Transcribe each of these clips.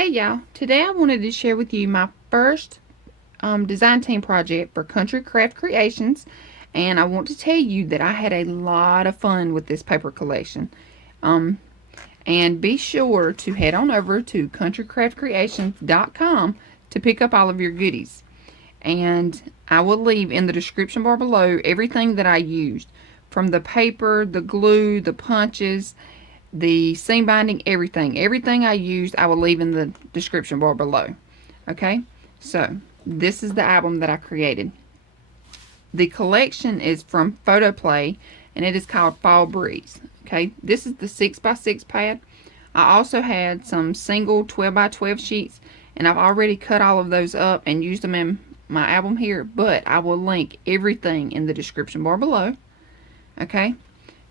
Hey y'all, today I wanted to share with you my first design team project for Country Craft Creations, and I want to tell you that I had a lot of fun with this paper collection. And be sure to head on over to countrycraftcreations.com to pick up all of your goodies. And I will leave in the description bar below everything that I used, from the paper, the glue, the punches, the seam binding, everything I used I will leave in the description bar below. Okay, so this is the album that I created. The collection is from Photoplay and it is called Fall Breeze. Okay, this is the 6x6 pad. I also had some single 12x12 sheets, and I've already cut all of those up and used them in my album here, but I will link everything in the description bar below. Okay,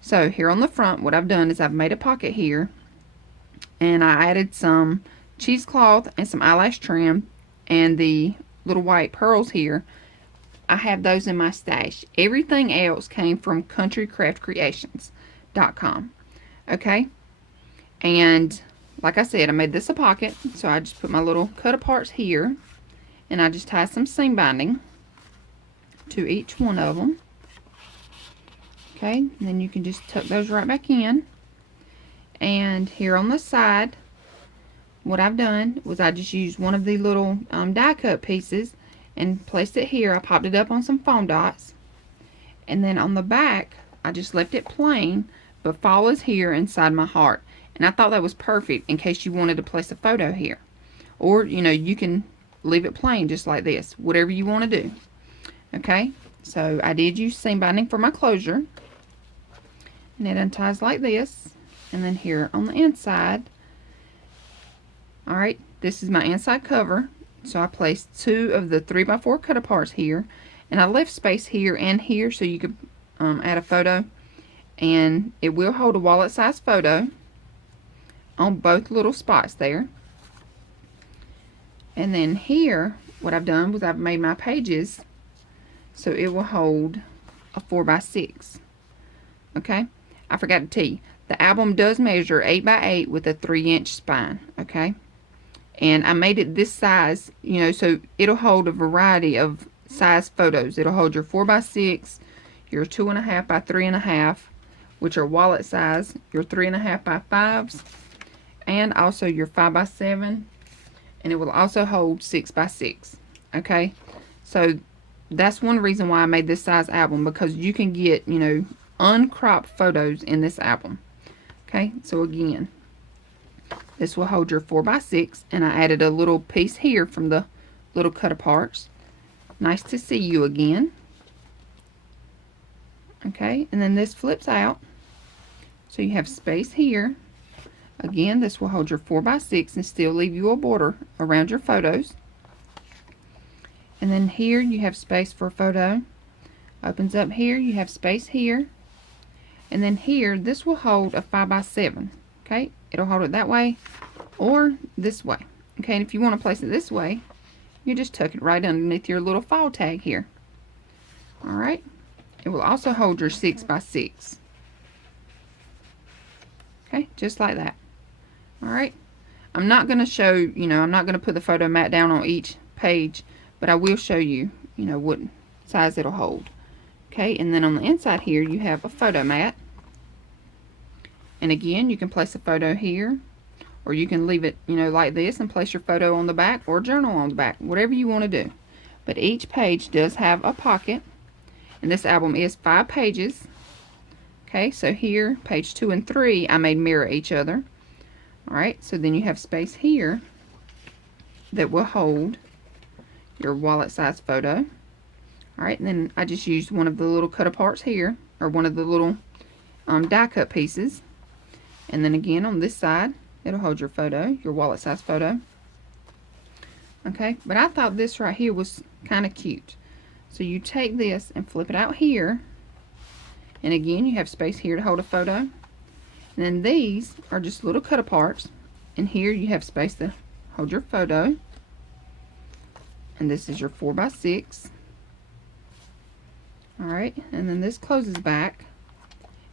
so here on the front, what I've done is I've made a pocket here, and I added some cheesecloth and some eyelash trim, and the little white pearls here, I have those in my stash. Everything else came from countrycraftcreations.com. Okay, and like I said, I made this a pocket, so I just put my little cut aparts here, and I just tie some seam binding to each one of them. Okay, and then you can just tuck those right back in. And here on the side, what I've done was I just used one of the little die cut pieces and placed it here. I popped it up on some foam dots, and then on the back I just left it plain, but fall is here inside my heart, and I thought that was perfect in case you wanted to place a photo here, or you can leave it plain just like this, whatever you want to do. Okay, so I did use seam binding for my closure, and it unties like this. And then here on the inside, alright, this is my inside cover, so I placed 2 of the 3x4 cut aparts here, and I left space here and here so you could add a photo, and it will hold a wallet size photo on both little spots there. And then here, what I've done was I've made my pages so it will hold a 4x6. Okay, I forgot to tell you, the album does measure 8x8 with a 3-inch spine. Okay, and I made it this size, so it'll hold a variety of size photos. It'll hold your 4x6, your 2.5 by 3.5, which are wallet size, your 3.5 by 5s, and also your 5x7, and it will also hold 6x6. Okay, so that's one reason why I made this size album, because you can get uncropped photos in this album. Okay, so again, this will hold your 4x6, and I added a little piece here from the little cut aparts. Nice to see you again. Okay, and then this flips out, so you have space here. Again, this will hold your 4x6 and still leave you a border around your photos. And then here you have space for a photo. Opens up here, you have space here. And then here, this will hold a 5x7. Okay, it'll hold it that way or this way. Okay, and if you want to place it this way, you just tuck it right underneath your little file tag here. Alright, it will also hold your 6x6. Okay, just like that. Alright, I'm not going to show, I'm not going to put the photo mat down on each page, but I will show you, what size it'll hold. Okay, and then on the inside here, you have a photo mat. And again, you can place a photo here, or you can leave it, like this and place your photo on the back or journal on the back, whatever you want to do. But each page does have a pocket, and this album is 5 pages. Okay, so here, page 2 and 3, I made mirror each other. Alright, so then you have space here that will hold your wallet size photo. Alright, and then I just used one of the little cut aparts here, or one of the little die cut pieces. And then again on this side, it'll hold your photo, your wallet size photo. Okay, but I thought this right here was kind of cute. So you take this and flip it out here, and again you have space here to hold a photo. And then these are just little cut aparts, and here you have space to hold your photo. And this is your 4x6. Alright, and then this closes back,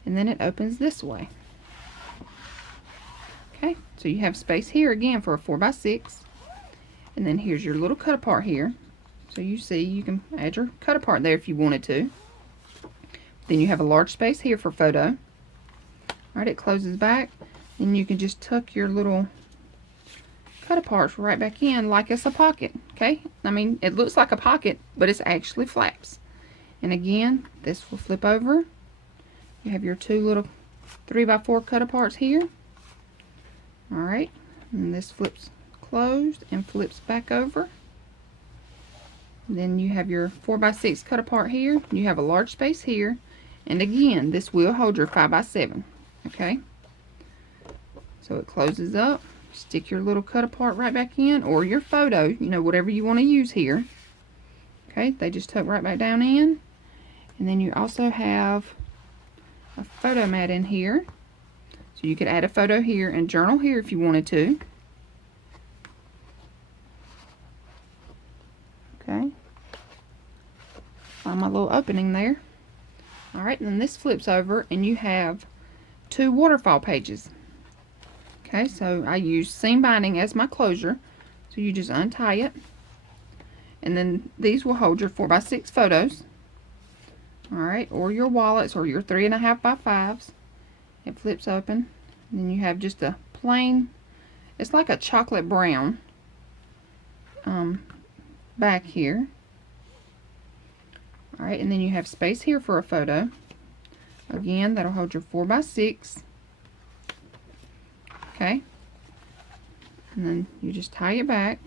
and then it opens this way. Okay, so you have space here again for a 4x6. And then here's your little cut apart here. So you see you can add your cut apart there if you wanted to. Then you have a large space here for photo. Alright, it closes back. Then you can just tuck your little cut aparts right back in like it's a pocket. Okay, I mean it looks like a pocket, but it's actually flaps. And again, this will flip over. You have your two little 3x4 cut aparts here. Alright, and this flips closed and flips back over. Then you have your 4x6 cut apart here. You have a large space here. And again, this will hold your 5x7. Okay, so it closes up. Stick your little cut apart right back in, or your photo, you know, whatever you want to use here. Okay, they just tuck right back down in. And then you also have a photo mat in here. So you could add a photo here and journal here if you wanted to. Okay, find my little opening there. Alright, and then this flips over and you have two waterfall pages. Okay, so I use seam binding as my closure. So you just untie it. And then these will hold your 4x6 photos. Alright, or your wallets or your 3.5x5s. It flips open. And then you have just a plain, it's like a chocolate brown back here. Alright, and then you have space here for a photo. Again, that'll hold your 4x6. Okay, and then you just tie it back.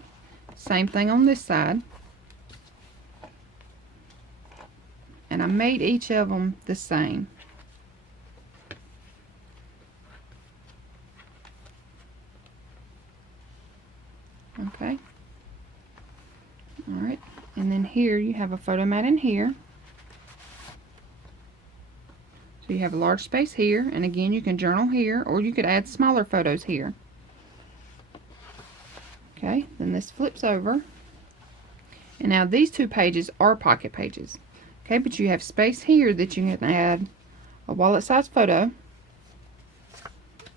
Same thing on this side. And I made each of them the same. Okay. Alright, and then here you have a photo mat in here. So you have a large space here, and again you can journal here, or you could add smaller photos here. Okay, then this flips over. And now these two pages are pocket pages. Okay, but you have space here that you can add a wallet size photo.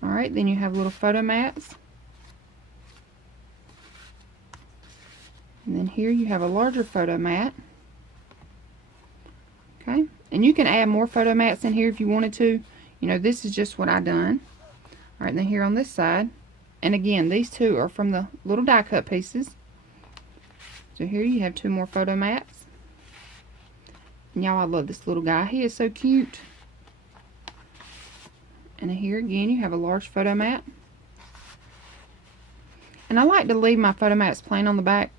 Alright, then you have little photo mats. And then here you have a larger photo mat. Okay, and you can add more photo mats in here if you wanted to. You know, this is just what I done. Alright, then here on this side. And again, these two are from the little die cut pieces. So here you have two more photo mats. And y'all, I love this little guy. He is so cute. And here again, you have a large photo mat. And I like to leave my photo mats plain on the back,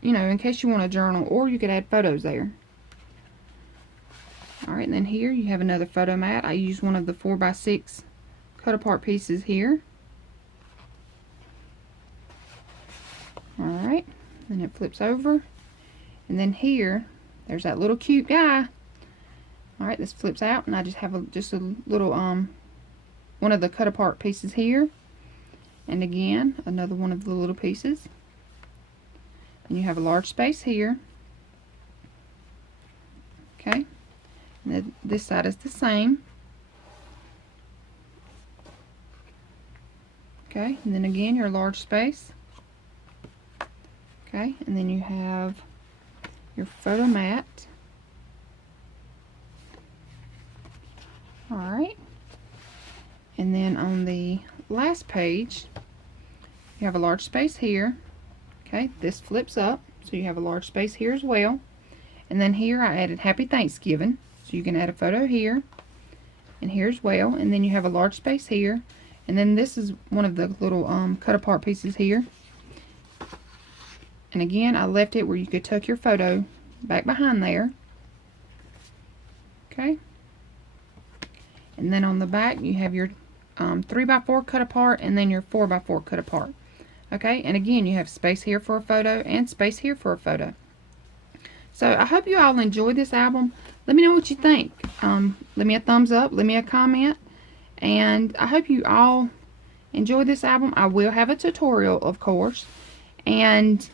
you know, in case you want to journal, or you could add photos there. Alright, and then here you have another photo mat. I use one of the 4x6 cut apart pieces here. Alright, then it flips over. And then here, there's that little cute guy. Alright, this flips out, and I just have just a little, one of the cut apart pieces here. And again, another one of the little pieces. And you have a large space here. Okay. And then this side is the same. Okay, and then again your large space. Okay, and then you have your photo mat. Alright. And then on the last page, you have a large space here. Okay, this flips up, so you have a large space here as well. And then here I added Happy Thanksgiving, so you can add a photo here and here as well. And then you have a large space here, and then this is one of the little cut apart pieces here. And again, I left it where you could tuck your photo back behind there. Okay, and then on the back you have your 3x4 cut apart, and then your 4x4 cut apart. Okay, and again you have space here for a photo and space here for a photo. So I hope you all enjoyed this album. Let me know what you think. Leave me a thumbs up, leave me a comment, and I hope you all enjoy this album. I will have a tutorial, of course, and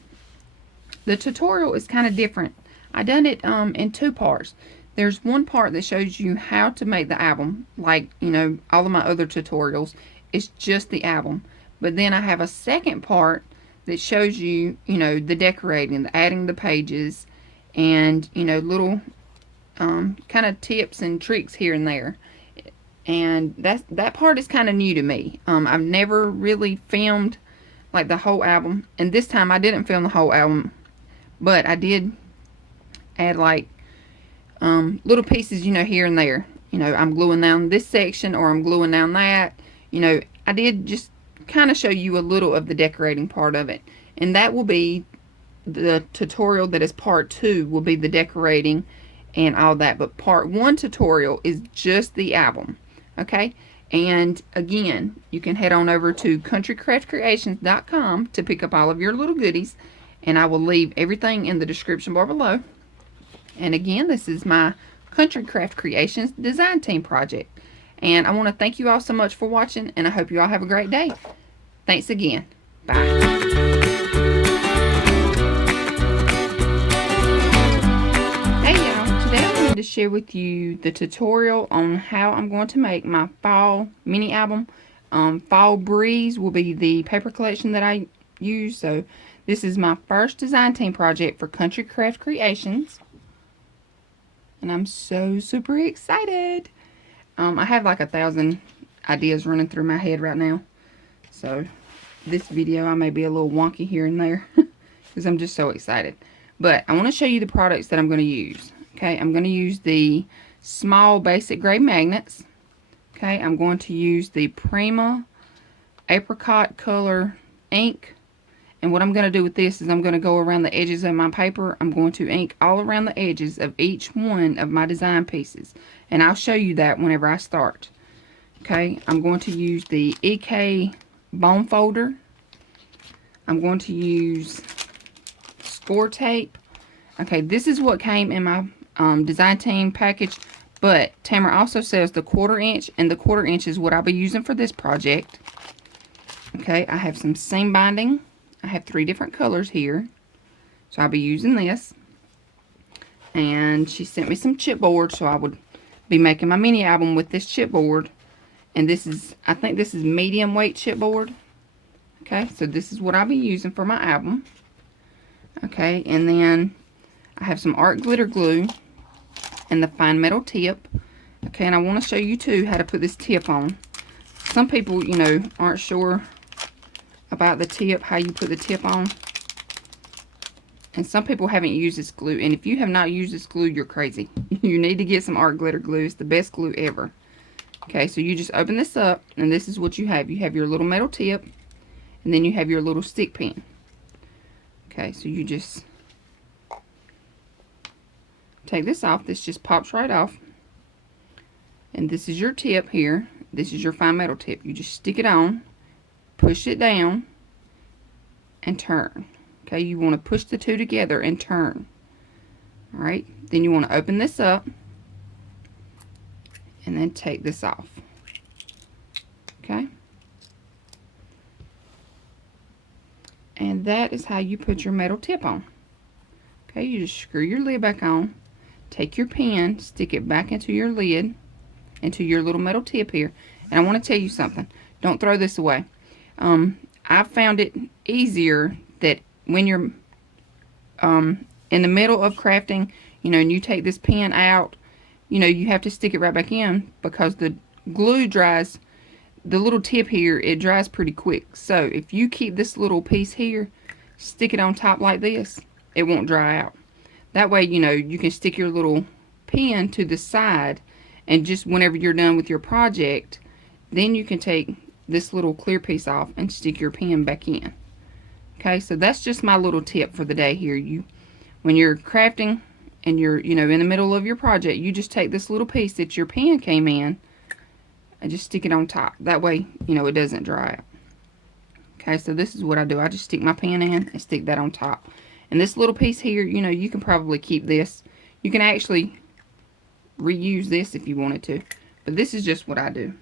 the tutorial is kind of different. I done it in two parts. There's one part that shows you how to make the album, like, you know, all of my other tutorials. is just the album. But then I have a second part that shows you, you know, the decorating, the adding the pages, and, you know, little kind of tips and tricks here and there. And that part is kind of new to me. I've never really filmed like the whole album, and this time I didn't film the whole album, but I did add like little pieces, you know, here and there. You know, I'm gluing down this section, or I'm gluing down that. You know, I did just kind of show you a little of the decorating part of it, and that will be the tutorial. That is part 2, will be the decorating and all that, but part 1 tutorial is just the album. Okay, and again, you can head on over to countrycraftcreations.com to pick up all of your little goodies, and I will leave everything in the description bar below. And again, this is my Country Craft Creations design team project, and I want to thank you all so much for watching, and I hope you all have a great day. Thanks again. Bye. To share with you the tutorial on how I'm going to make my fall mini album. Fall Breeze will be the paper collection that I use. So this is my first design team project for Country Craft Creations, and I'm so super excited. I have like 1,000 ideas running through my head right now, so this video I may be a little wonky here and there because I'm just so excited. But I want to show you the products that I'm going to use. Okay, I'm going to use the small basic grade magnets. Okay, I'm going to use the Prima apricot color ink. And what I'm going to do with this is I'm going to go around the edges of my paper. I'm going to ink all around the edges of each one of my design pieces. And I'll show you that whenever I start. Okay, I'm going to use the EK bone folder. I'm going to use Scor tape. Okay, this is what came in my design team package, but Tamara also sells the 1/4 inch, and the 1/4 inch is what I'll be using for this project. Okay, I have some seam binding. I have 3 different colors here, so I'll be using this. And she sent me some chipboard, so I would be making my mini album with this chipboard. And this is, I think this is medium weight chipboard. Okay, so this is what I'll be using for my album. Okay, and then I have some art glitter glue and the fine metal tip. Okay, and I want to show you too how to put this tip on. Some people, you know, aren't sure about the tip, how you put the tip on. And some people haven't used this glue. And if you have not used this glue, you're crazy. You need to get some art glitter glue. It's the best glue ever. Okay, so you just open this up, and this is what you have. You have your little metal tip, and then you have your little stick pin. Okay, so you just take this off. This just pops right off. And this is your tip here. This is your fine metal tip. You just stick it on, push it down, and turn. Okay, you want to push the 2 together and turn. Alright, then you want to open this up and then take this off. Okay. And that is how you put your metal tip on. Okay, you just screw your lid back on. Take your pen, stick it back into your lid, into your little metal tip here. And I want to tell you something. Don't throw this away. I've found it easier that when you're in the middle of crafting, you know, and you take this pen out, you know, you have to stick it right back in because the glue dries. The little tip here, it dries pretty quick. So if you keep this little piece here, stick it on top like this, it won't dry out. That way, you know, you can stick your little pen to the side, and just whenever you're done with your project, then you can take this little clear piece off and stick your pen back in. Okay, so that's just my little tip for the day here. When you're crafting and you're, you know, in the middle of your project, you just take this little piece that your pen came in and just stick it on top. That way, you know, it doesn't dry out. Okay, so this is what I do. I just stick my pen in and stick that on top. And this little piece here, you know, you can probably keep this. You can actually reuse this if you wanted to. But this is just what I do.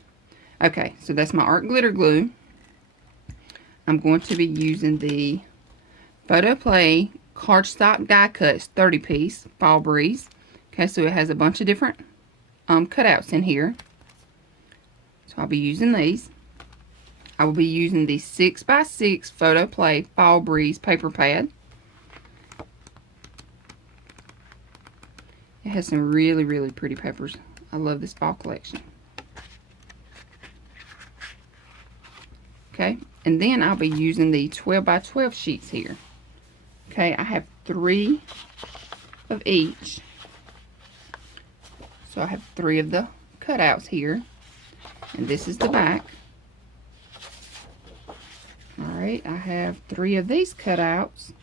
Okay, so that's my art glitter glue. I'm going to be using the Photoplay cardstock die cuts 30 piece Fall Breeze. Okay, so it has a bunch of different cutouts in here. So I'll be using these. I will be using the 6x6 Photoplay Fall Breeze paper pad. It has some really, really pretty papers. I love this fall collection. Okay, and then I'll be using the 12x12 sheets here. Okay, I have 3 of each. So I have 3 of the cutouts here. And this is the back. Alright, I have 3 of these cutouts.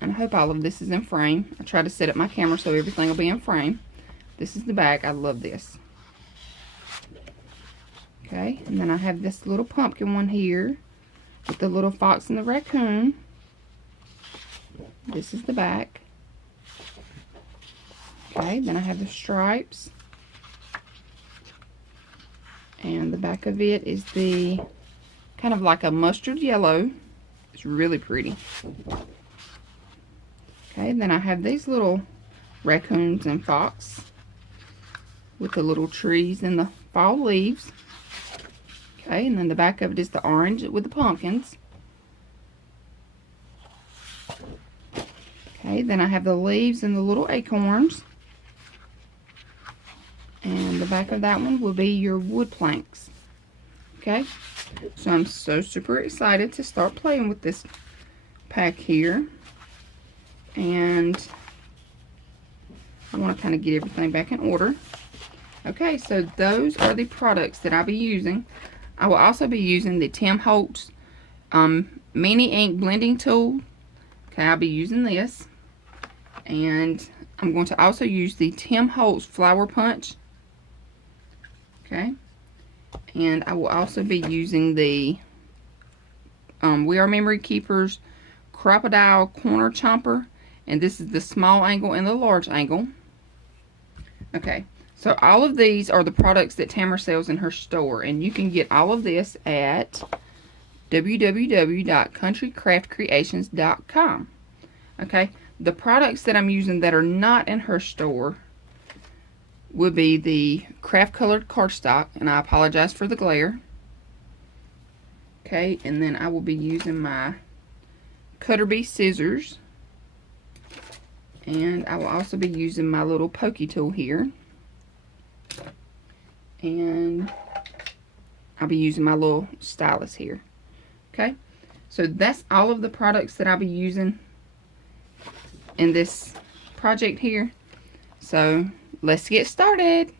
And I hope all of this is in frame. I try to set up my camera so everything will be in frame. This is the back. I love this. Okay, and then I have this little pumpkin one here with the little fox and the raccoon. This is the back. Okay, then I have the stripes. And the back of it is the kind of like a mustard yellow. It's really pretty. Okay, then I have these little raccoons and fox with the little trees and the fall leaves. Okay, and then the back of it is the orange with the pumpkins. Okay, then I have the leaves and the little acorns. And the back of that one will be your wood planks. Okay, so I'm so super excited to start playing with this pack here. And I want to kind of get everything back in order. Okay, so those are the products that I'll be using. I will also be using the Holtz mini ink blending tool. Okay, I'll be using this. And I'm going to also use the Holtz flower punch. Okay, and I will also be using the We Are Memory Keepers Crocodile Corner Chomper, and this is the small angle and the large angle. Okay, so all of these are the products that Tamara sells in her store, and you can get all of this at www.countrycraftcreations.com. Okay, the products that I'm using that are not in her store would be the craft colored cardstock, and I apologize for the glare. Okay, and then I will be using my cutter bee scissors, and I will also be using my little pokey tool here, and I'll be using my little stylus here. Okay, so that's all of the products that I'll be using in this project here. So let's get started.